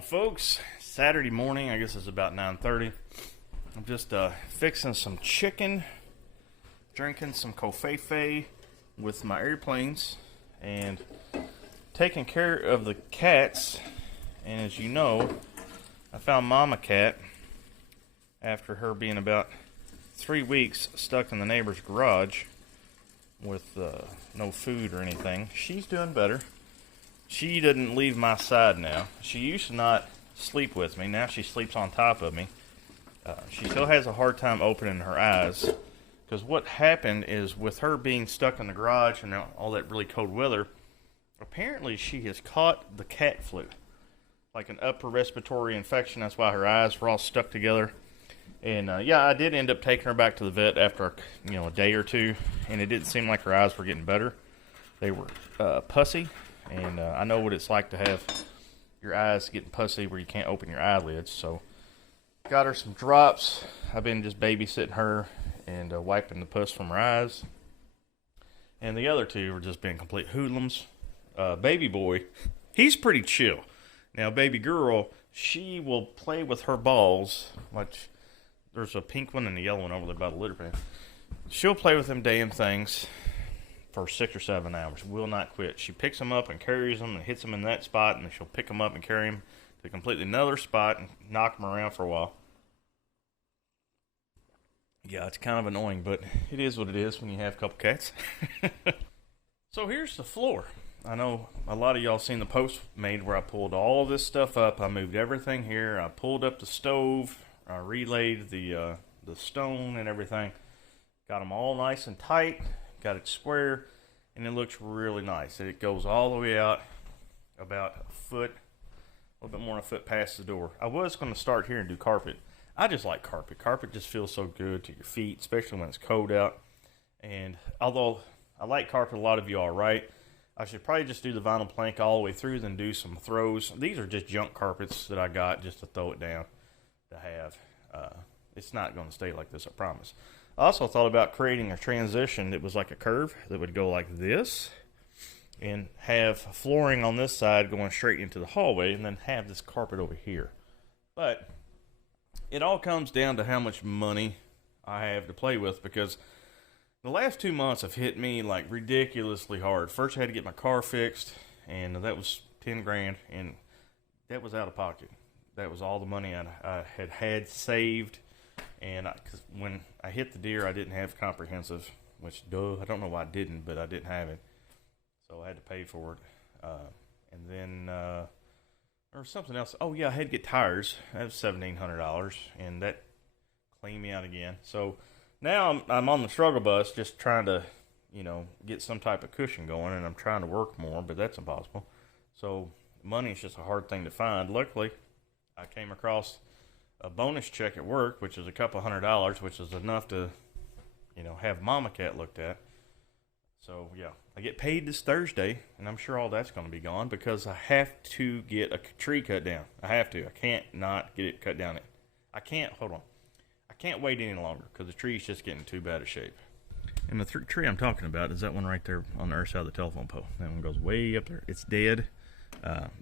on, folks? Saturday morning, I guess it's about 9:30. I'm just fixing some chicken, drinking some covfefe with my airplanes, and taking care of the cats. And as you know, I found Mama Cat after her being about 3 weeks stuck in the neighbor's garage with no food or anything. She's doing better. She doesn't leave my side now. She used to not sleep with me. Now she sleeps on top of me. She still has a hard time opening her eyes, because what happened is, with her being stuck in the garage and all that really cold weather, apparently she has caught the cat flu, like an upper respiratory infection. That's why her eyes were all stuck together. And yeah, I did end up taking her back to the vet after a day or two, and it didn't seem like her eyes were getting better. They were pussy, and I know what it's like to have your eyes getting pussy where you can't open your eyelids. So got her some drops. I've been just babysitting her and wiping the pus from her eyes. And the other two are just being complete hoodlums. Baby boy, he's pretty chill. Now baby girl, she will play with her balls. Like, there's a pink one and a yellow one over there by the litter pan. She'll play with them damn things for 6 or 7 hours. Will not quit. She picks them up and carries them and hits them in that spot, and then she'll pick them up and carry them to completely another spot and knock them around for a while. Yeah, it's kind of annoying, but it is what it is when you have a couple cats. So here's the floor. I know a lot of y'all seen the post made where I pulled all this stuff up. I moved everything here. I pulled up the stove. I relayed the stone and everything. Got them all nice and tight. Got it square, and it looks really nice. It goes all the way out about a foot, a little bit more than a foot past the door. I was going to start here and do carpet. I just like carpet. Carpet just feels so good to your feet, especially when it's cold out. And although I like carpet, a lot of you are right. I should probably just do the vinyl plank all the way through, then do some throws. These are just junk carpets that I got just to throw it down to have. It's not going to stay like this, I promise. I also thought about creating a transition that was like a curve that would go like this, and have flooring on this side going straight into the hallway, and then have this carpet over here. But it all comes down to how much money I have to play with, because the last 2 months have hit me like ridiculously hard. First I had to get my car fixed, and that was 10 grand, and that was out of pocket. That was all the money I had saved. And cause when I hit the deer, I didn't have comprehensive, which, I don't know why I didn't, but I didn't have it. So I had to pay for it. And then there was something else. Oh, yeah, I had to get tires. That was $1,700, and that cleaned me out again. So now I'm on the struggle bus, just trying to, get some type of cushion going, and I'm trying to work more, but that's impossible. So money is just a hard thing to find. Luckily, I came across a bonus check at work, which is a couple $100, which is enough to, have Mama Cat looked at. So, yeah, I get paid this Thursday, and I'm sure all that's going to be gone, because I have to get a tree cut down. I have to. I can't not get it cut down. I can't wait any longer, because the tree's just getting too bad a shape. And the tree I'm talking about is that one right there on the other side of the telephone pole. That one goes way up there. It's dead.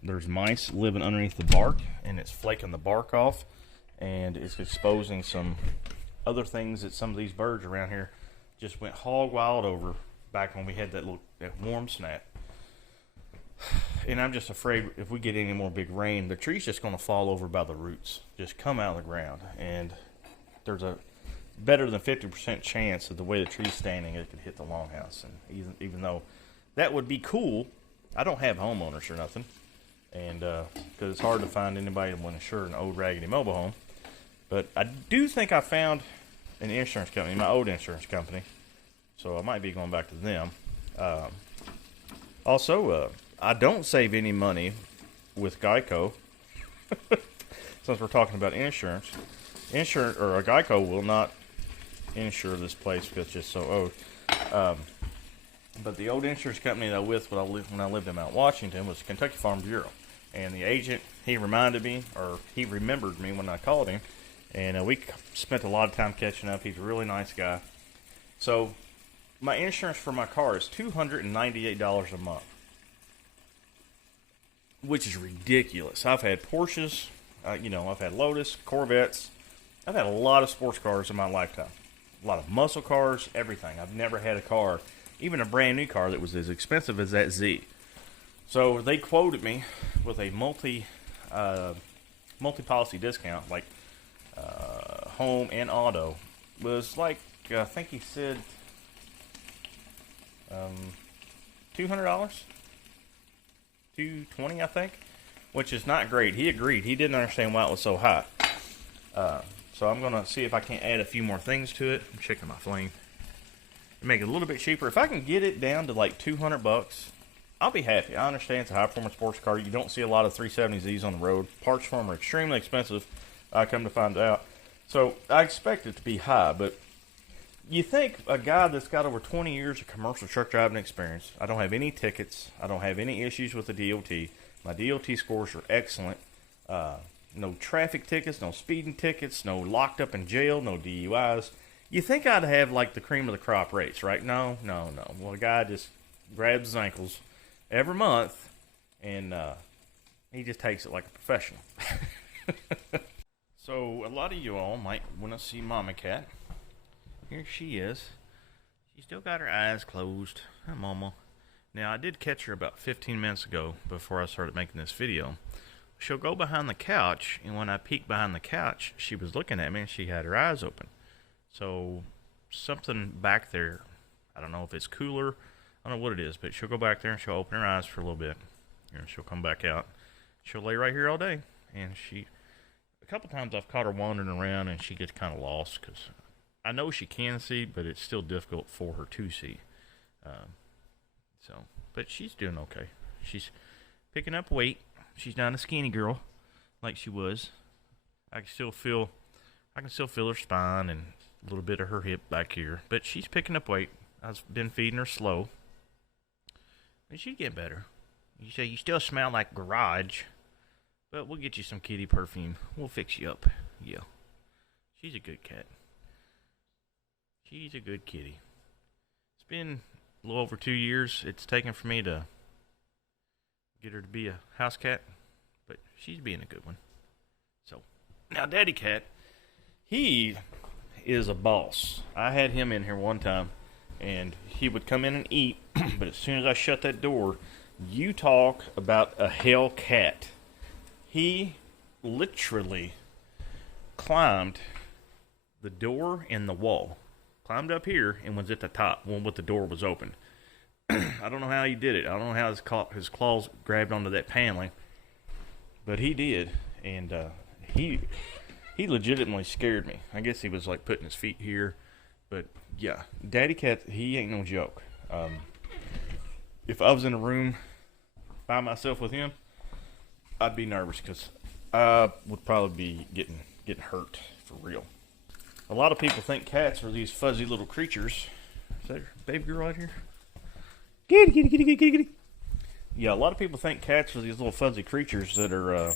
There's mice living underneath the bark, and it's flaking the bark off. And it's exposing some other things that some of these birds around here just went hog wild over back when we had that warm snap. And I'm just afraid if we get any more big rain, the tree's just going to fall over by the roots, just come out of the ground. And there's a better than 50% chance of the way the tree's standing, it could hit the Longhouse. And even though that would be cool, I don't have homeowners or nothing. And because it's hard to find anybody that will insure an old raggedy mobile home. But I do think I found an insurance company, my old insurance company. So I might be going back to them. Also, I don't save any money with Geico. Since we're talking about insurance. Or a Geico will not insure this place because it's just so old. But the old insurance company that I was with when I lived in Mount Washington was Kentucky Farm Bureau. And the agent, he remembered me when I called him. And we spent a lot of time catching up. He's a really nice guy. So my insurance for my car is $298 a month. which is ridiculous. I've had Porsches, I've had Lotus, Corvettes. I've had a lot of sports cars in my lifetime. A lot of muscle cars, everything. I've never had a car, even a brand new car, that was as expensive as that Z. So they quoted me with a multi-policy discount, like home and auto, was like, I think he said $200, $220, I think, which is not great. He agreed. He didn't understand why it was so high. So I'm gonna see if I can't add a few more things to it. I'm checking my flame. Make it a little bit cheaper. If I can get it down to like $200, I'll be happy. I understand it's a high-performance sports car. You don't see a lot of 370Zs on the road. Parts for them are extremely expensive, I come to find out. So I expect it to be high, but you think a guy that's got over 20 years of commercial truck driving experience, I don't have any tickets, I don't have any issues with the DOT. My DOT scores are excellent. No traffic tickets, no speeding tickets, no locked up in jail, no DUIs. You think I'd have like the cream of the crop rates, right? No. Well, a guy just grabs his ankles every month, and he just takes it like a professional. So a lot of you all might want to see Mama Cat. Here she is. She still got her eyes closed. Hi, Mama. Now, I did catch her about 15 minutes ago before I started making this video. She'll go behind the couch, and when I peeked behind the couch, she was looking at me, and she had her eyes open. So something back there, I don't know if it's cooler, I don't know what it is, but she'll go back there and she'll open her eyes for a little bit, and she'll come back out. She'll lay right here all day, and a couple times I've caught her wandering around, and she gets kind of lost because I know she can see, but it's still difficult for her to see. But she's doing okay. She's picking up weight. She's not a skinny girl like she was. I can still feel her spine and a little bit of her hip back here, but she's picking up weight. I've been feeding her slow, and she's getting better. You say you still smell like garage, but we'll get you some kitty perfume. We'll fix you up. Yeah, she's a good cat. She's a good kitty. It's been a little over 2 years it's taken for me to get her to be a house cat, but she's being a good one. So, now Daddy Cat, he is a boss. I had him in here one time, and he would come in and eat, but as soon as I shut that door, you talk about a hell cat. He literally climbed the door and the wall. Climbed up here and was at the top when the door was open. I don't know how he did it. I don't know how his claws grabbed onto that paneling, but he did, and he legitimately scared me. I guess he was like putting his feet here, but yeah, Daddy Cat, he ain't no joke. If I was in a room by myself with him, I'd be nervous because I would probably be getting hurt for real. A lot of people think cats are these fuzzy little creatures. Is that your baby girl out here? Kitty. Yeah, a lot of people think cats are these little fuzzy creatures that are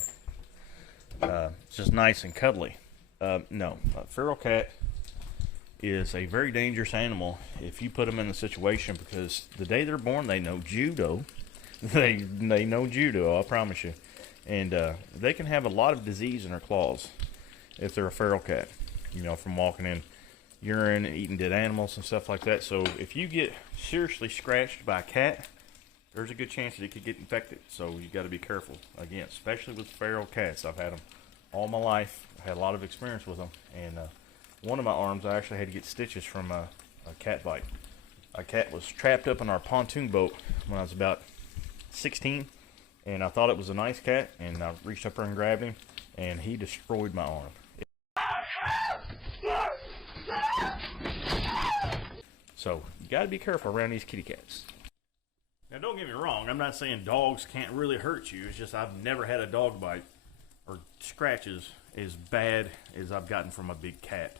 just nice and cuddly. No, a feral cat is a very dangerous animal if you put them in the situation, because the day they're born, they know judo. They know judo, I promise you. And they can have a lot of disease in their claws if they're a feral cat. From walking in urine and eating dead animals and stuff like that. So if you get seriously scratched by a cat, there's a good chance that it could get infected. So you got to be careful, again, especially with feral cats. I've had them all my life. I had a lot of experience with them. And one of my arms, I actually had to get stitches from a cat bite. A cat was trapped up in our pontoon boat when I was about 16. And I thought it was a nice cat. And I reached up there and grabbed him. And he destroyed my arm. So, you gotta be careful around these kitty cats. Now, don't get me wrong, I'm not saying dogs can't really hurt you. It's just I've never had a dog bite or scratches as bad as I've gotten from a big cat.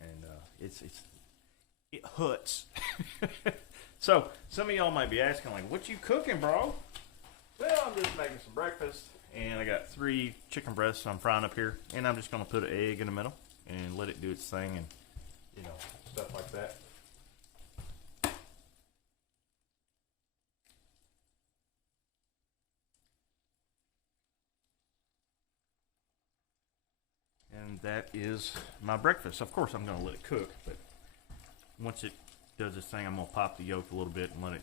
And it hurts. So, some of y'all might be asking, like, what you cooking, bro? Well, I'm just making some breakfast, and I got 3 chicken breasts I'm frying up here, and I'm just gonna put an egg in the middle and let it do its thing, and stuff like that. And that is my breakfast. Of course, I'm going to let it cook, but once it does its thing, I'm going to pop the yolk a little bit and let it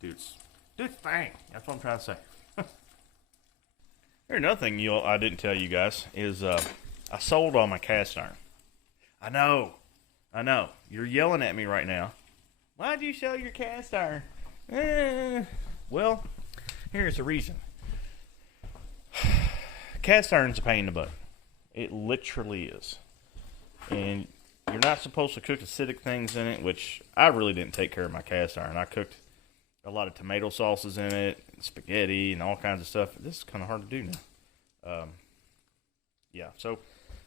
do its thing. That's what I'm trying to say. Here's another thing I didn't tell you guys is I sold all my cast iron. I know. You're yelling at me right now. Why'd you sell your cast iron? Well, here's the reason. Cast iron's a pain in the butt. It literally is. And you're not supposed to cook acidic things in it, which I really didn't take care of my cast iron. I cooked a lot of tomato sauces in it, and spaghetti, and all kinds of stuff. This is kind of hard to do now. Yeah, so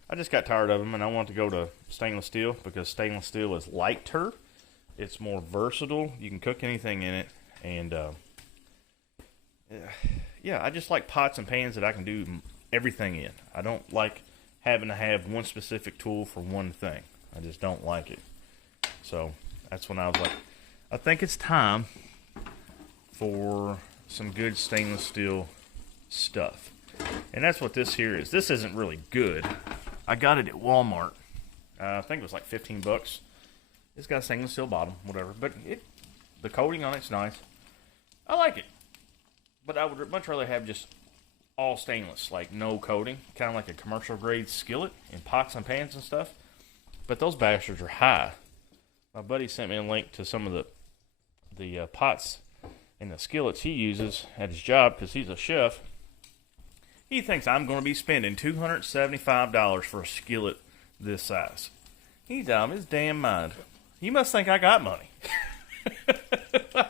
I just got tired of them, and I want to go to stainless steel because stainless steel is lighter. It's more versatile. You can cook anything in it. And, yeah, I just like pots and pans that I can do everything in. I don't like having to have one specific tool for one thing. I just don't like it. So that's when I was like, I think it's time for some good stainless steel stuff. And that's what this here is. This isn't really good. I got it at Walmart. I think it was like 15 bucks. It's got a stainless steel bottom, whatever. But the coating on it's nice. I like it. But I would much rather have just all stainless, like no coating. Kind of like a commercial grade skillet in pots and pans and stuff. But those bastards are high. My buddy sent me a link to some of the pots and the skillets he uses at his job because he's a chef. He thinks I'm going to be spending $275 for a skillet this size. He's out of his damn mind. He must think I got money.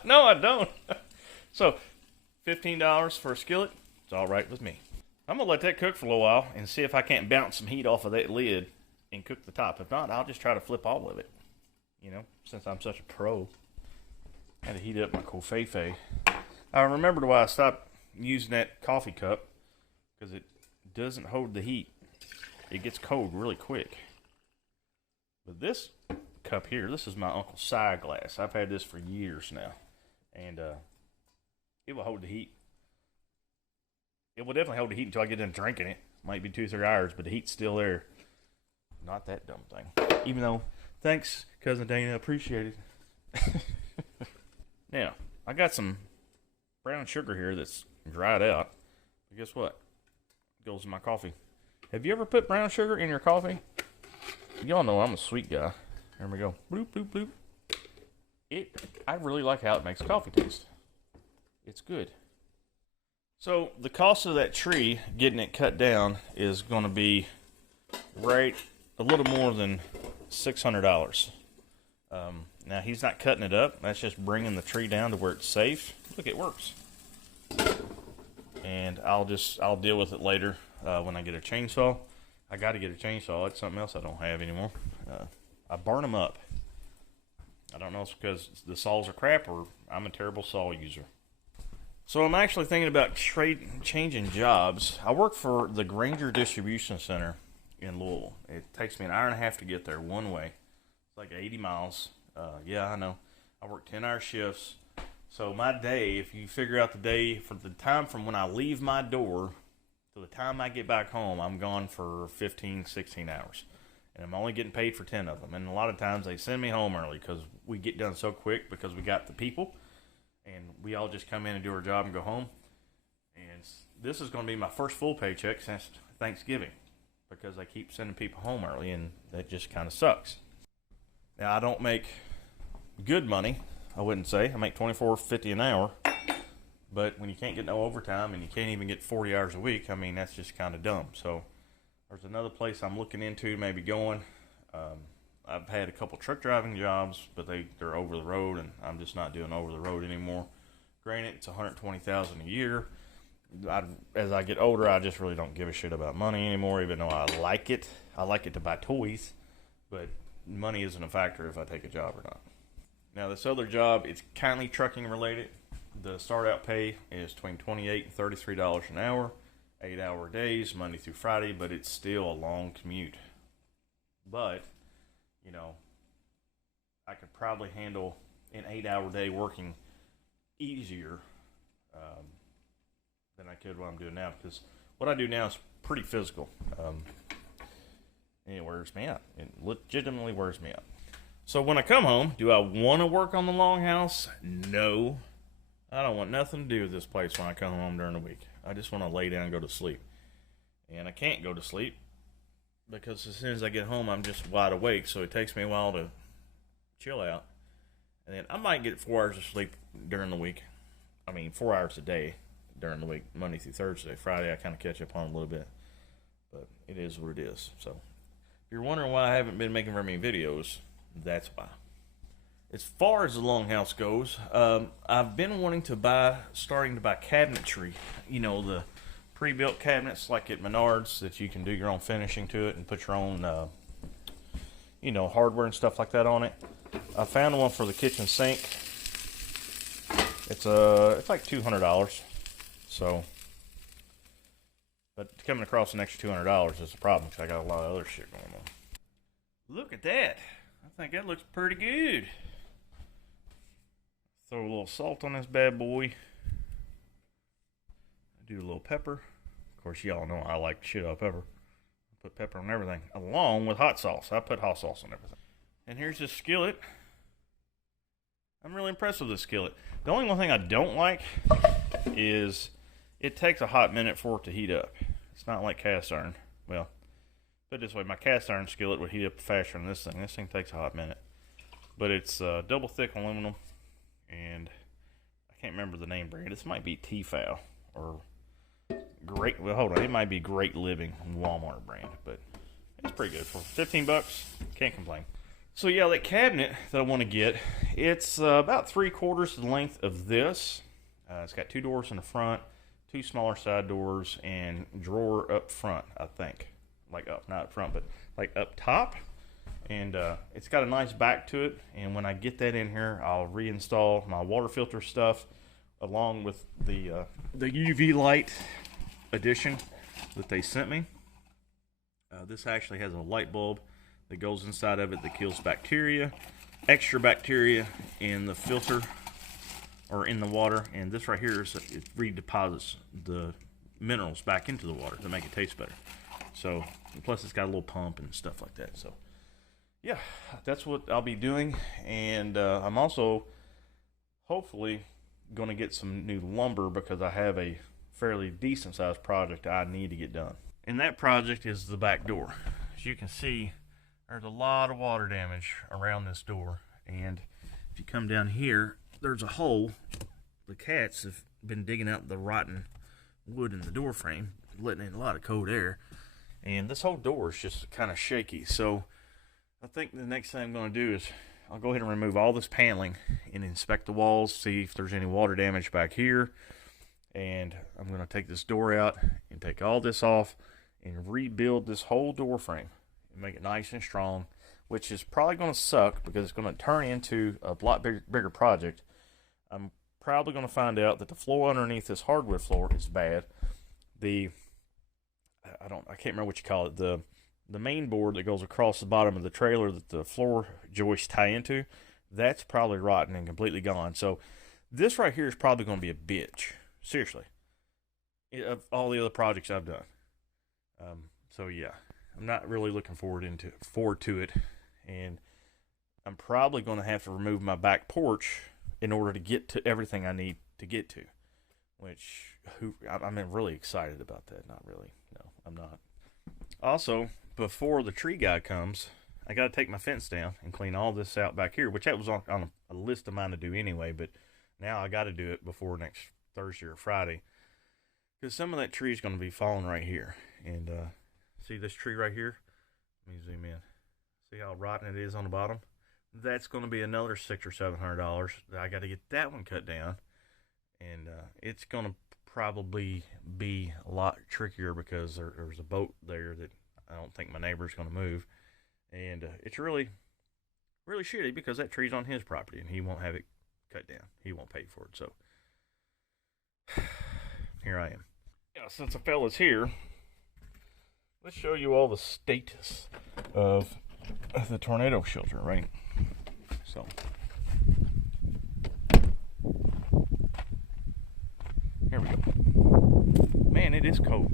No, I don't. So, $15 for a skillet, it's all right with me. I'm going to let that cook for a little while and see if I can't bounce some heat off of that lid and cook the top. If not, I'll just try to flip all of it. You know, since I'm such a pro. I had to heat up my covfefe. I remembered why I stopped using that coffee cup. Because it doesn't hold the heat. It gets cold really quick. But this cup here, this is my Uncle Si glass. I've had this for years now. And it will hold the heat. It will definitely hold the heat until I get done drinking it. Might be 2-3 hours, but the heat's still there. Not that dumb thing. Even though, thanks, Cousin Dana, appreciate it. Now, I got some brown sugar here that's dried out. But guess what? It goes in my coffee. Have you ever put brown sugar in your coffee? Y'all know I'm a sweet guy. There we go. Bloop, bloop, bloop. I really like how it makes coffee taste. It's good. So, the cost of that tree, getting it cut down, is going to be right a little more than $600. Now, he's not cutting it up. That's just bringing the tree down to where it's safe. Look, it works. And I'll deal with it later when I get a chainsaw. I got to get a chainsaw. It's something else I don't have anymore. I burn them up. I don't know if it's because the saws are crap or I'm a terrible saw user. So I'm actually thinking about changing jobs. I work for the Granger Distribution Center in Louisville. It takes me an hour and a half to get there one way. It's like 80 miles. Yeah, I know. I work 10-hour shifts. So my day, if you figure out the day, from the time from when I leave my door to the time I get back home, I'm gone for 15, 16 hours. And I'm only getting paid for 10 of them. And a lot of times they send me home early because we get done so quick because we got the people. And we all just come in and do our job and go home. And this is going to be my first full paycheck since Thanksgiving because I keep sending people home early, and that just kind of sucks. Now, I don't make good money. I wouldn't say. I make $24.50 an hour. But when you can't get no overtime and you can't even get 40 hours a week, I mean, that's just kind of dumb. So there's another place I'm looking into maybe going. I've had a couple truck driving jobs, but they're over the road, and I'm just not doing over the road anymore. Granted, it's $120,000 a year. As I get older, I just really don't give a shit about money anymore, even though I like it. I like it to buy toys, but money isn't a factor if I take a job or not. Now, this other job, it's kindly trucking related. The start-out pay is between $28 and $33 an hour, 8-hour days, Monday through Friday, but it's still a long commute. But, you know, I could probably handle an 8-hour day working easier than I could what I'm doing now, because what I do now is pretty physical. And it wears me out. It legitimately wears me out. So when I come home, do I want to work on the Longhouse? No. I don't want nothing to do with this place when I come home during the week. I just want to lay down and go to sleep. And I can't go to sleep because as soon as I get home, I'm just wide awake. So it takes me a while to chill out. And then I might get 4 hours of sleep during the week. I mean, 4 hours a day during the week, Monday through Thursday. Friday, I kind of catch up on a little bit. But it is what it is. So if you're wondering why I haven't been making very many videos, that's why. As far as the Longhouse goes, I've been wanting to starting to buy cabinetry. You know, the pre-built cabinets like at Menards that you can do your own finishing to it and put your own, you know, hardware and stuff like that on it. I found one for the kitchen sink. It's like $200. So, but coming across an extra $200 is a problem because I got a lot of other shit going on. Look at that. I think that looks pretty good. Throw a little salt on this bad boy. Do a little pepper. Of course, y'all know I like shit out of pepper. I put pepper on everything, along with hot sauce. I put hot sauce on everything. And here's this skillet. I'm really impressed with this skillet. The only one thing I don't like is it takes a hot minute for it to heat up. It's not like cast iron. Well, put it this way, my cast iron skillet would heat up faster than this thing. This thing takes a hot minute. But it's double thick aluminum. And I can't remember the name brand. This might be Tefal or Great. Well, hold on. It might be Great Living Walmart brand, but it's pretty good for 15 bucks. Can't complain. So yeah, that cabinet that I want to get, it's about 3/4 the length of this. It's got 2 doors in the front, 2 smaller side doors, and drawer up front. I think, like up, not up front, but like up top. And it's got a nice back to it. And when I get that in here, I'll reinstall my water filter stuff along with the UV light addition that they sent me. This actually has a light bulb that goes inside of it that kills bacteria, extra bacteria in the filter or in the water. And this right here is it redeposits the minerals back into the water to make it taste better. So plus it's got a little pump and stuff like that. So yeah, that's what I'll be doing. And I'm also hopefully going to get some new lumber because I have a fairly decent sized project I need to get done. And that project is the back door. As you can see, there's a lot of water damage around this door. And if you come down here, there's a hole. The cats have been digging out the rotten wood in the door frame, letting in a lot of cold air. And this whole door is just kind of shaky. So I think the next thing I'm going to do is I'll go ahead and remove all this paneling and inspect the walls, see if there's any water damage back here. And I'm going to take this door out and take all this off and rebuild this whole door frame and make it nice and strong, which is probably going to suck because it's going to turn into a lot bigger project. I'm probably going to find out that the floor underneath this hardwood floor is bad. I can't remember what you call it, the main board that goes across the bottom of the trailer that the floor joists tie into, that's probably rotten and completely gone. So this right here is probably going to be a bitch. Seriously. Of all the other projects I've done. So yeah, I'm not really looking forward to it. And I'm probably going to have to remove my back porch in order to get to everything I need to get to. I'm really excited about that. Not really. No, I'm not. Also, before the tree guy comes, I got to take my fence down and clean all this out back here, which that was on a list of mine to do anyway, but now I got to do it before next Thursday or Friday, because some of that tree is going to be falling right here. And see this tree right here? Let me zoom in. See how rotten it is on the bottom? That's going to be another $600 or $700. I got to get that one cut down, and it's going to probably be a lot trickier because there's a boat there that I don't think my neighbor's going to move, and it's really shitty because that tree's on his property and he won't have it cut down. He won't pay for it. So here I am. Yeah, since the fella's here, let's show you all the status of the tornado shelter, right? So here we go. Man, it is cold.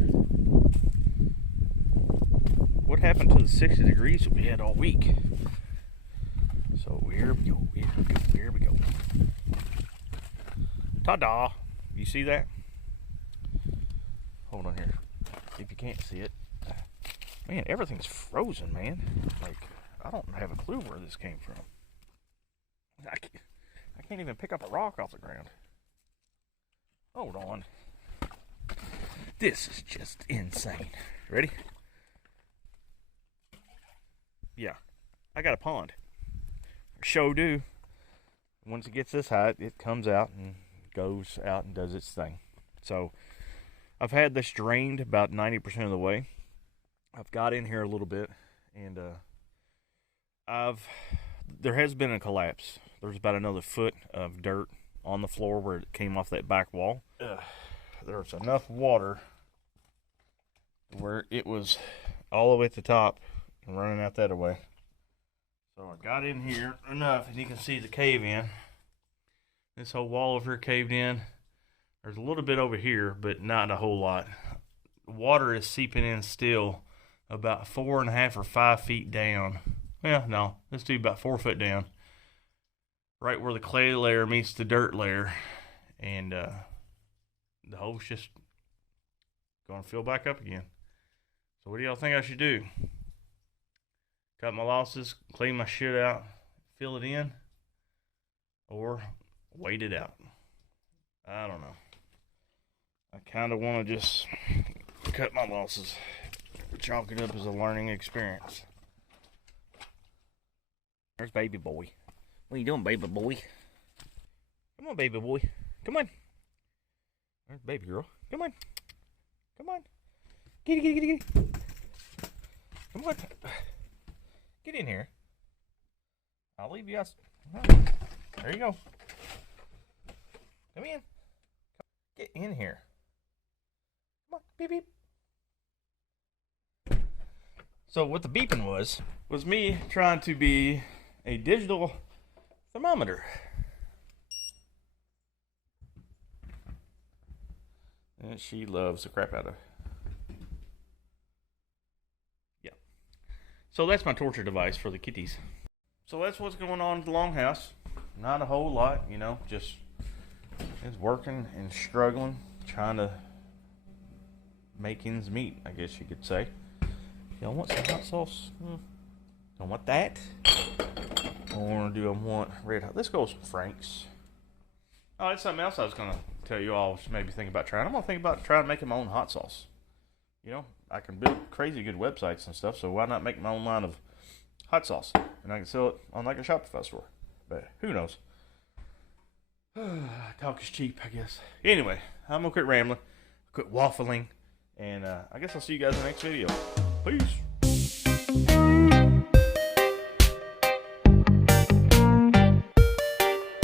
what happened to the 60 degrees that we had all week. So here we go, here we go, here we go. Ta-da! You see that? Hold on here. If you can't see it. Man, everything's frozen, man. Like, I don't have a clue where this came from. I can't even pick up a rock off the ground. Hold on. This is just insane. Ready? Yeah, I got a pond. Sure do. Once it gets this high, it comes out and goes out and does its thing. So I've had this drained about 90% of the way. I've got in here a little bit, and there has been a collapse. There's about another foot of dirt on the floor where it came off that back wall. There's enough water where it was all the way at the top and running out that way. So I got in here enough, and you can see the cave in. This whole wall over here caved in. There's a little bit over here, but not a whole lot. Water is seeping in still about 4.5 or 5 feet down. Well, no, let's do about 4 foot down. Right where the clay layer meets the dirt layer. And the hole's just going to fill back up again. So what do y'all think I should do? Cut my losses, clean my shit out, fill it in, or wait it out? I don't know. I kind of want to just cut my losses, chalk it up as a learning experience. There's baby boy. What are you doing, baby boy? Come on, baby boy. Come on. There's baby girl. Come on. Come on. Get it. Come on. Get in here. I'll leave you out. There you go. Come in. Get in here. Come on. Beep, beep. So what the beeping was me trying to be a digital thermometer. And she loves the crap out of it. Yeah. So that's my torture device for the kitties. So that's what's going on at the Longhouse. Not a whole lot, you know, just it's working and struggling, trying to make ends meet, I guess you could say. Y'all want some hot sauce? Don't want that? Or do I want red hot? Let's go with some Frank's. Oh, that's something else I was going to tell you all, maybe think about trying. I'm going to think about trying to make my own hot sauce. You know, I can build crazy good websites and stuff, so why not make my own line of hot sauce? And I can sell it on like a Shopify store. But who knows? Talk is cheap, I guess. Anyway, I'm going to quit rambling, quit waffling, and I guess I'll see you guys in the next video. Peace.